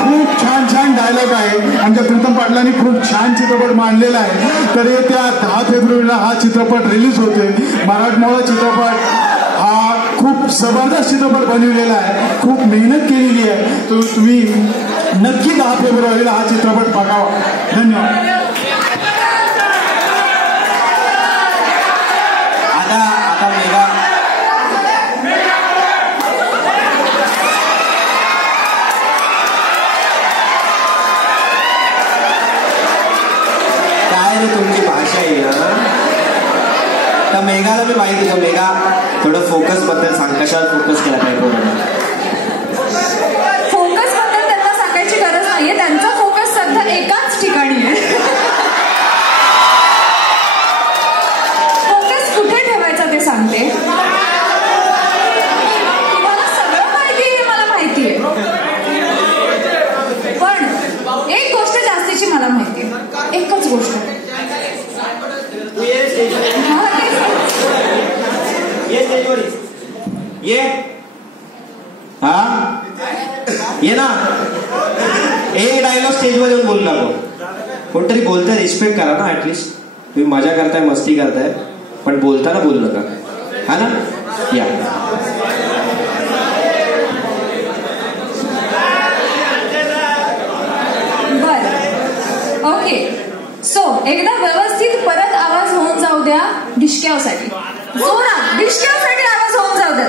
खूप छान छान डायलॉग आहे. आमच्या प्रीतम पाटलांनी खूप छान चित्रपट मांडलेला आहे. तर येत्या 10 फेब्रुवारीला हा चित्रपट रिलीज होतोय. मराठमोळा चित्रपट हा खूप जबरदस्त चित्रपट बनवलेला आहे. खूप मेहनत केलेली आहे. तर तुम्ही नक्की 10 फेब्रुवारीला हा चित्रपट बघावा. धन्यवाद. आता मेगा काय रे तुमची भाषा आहे ना. तर मेघाला मी माहिती का मेघा थोडं फोकस बद्दल सांग. कशावर फोकस केला पाहिजे. फोकस बद्दल त्यांना सांगायची गरज नाहीये. त्यांचा फोकस सध्या एकाच ठिकाणी आहे. फोकस कुठे ठेवायचा ते सांगते. तुम्हाला सगळं माहिती आहे, मला माहिती आहे. पण एक गोष्ट जास्तीची मला माहिती आहे. एकच गोष्ट. ये हा ये ना. एक डायलॉग स्टेजवर येऊन बोलू नको. कोणतरी बोलतंय रिस्पेक्ट करा ना. ऍटलिस्ट तुम्ही मजा करताय मस्ती करताय पण बोलताना बोलू नका. हा ना. या बर ओके. सो एकदा व्यवस्थित परत आवाज होऊन जाऊ द्या डिशक्यासाठी. जोरात डिशक्यासाठी आवाज होऊन जाऊ द्या.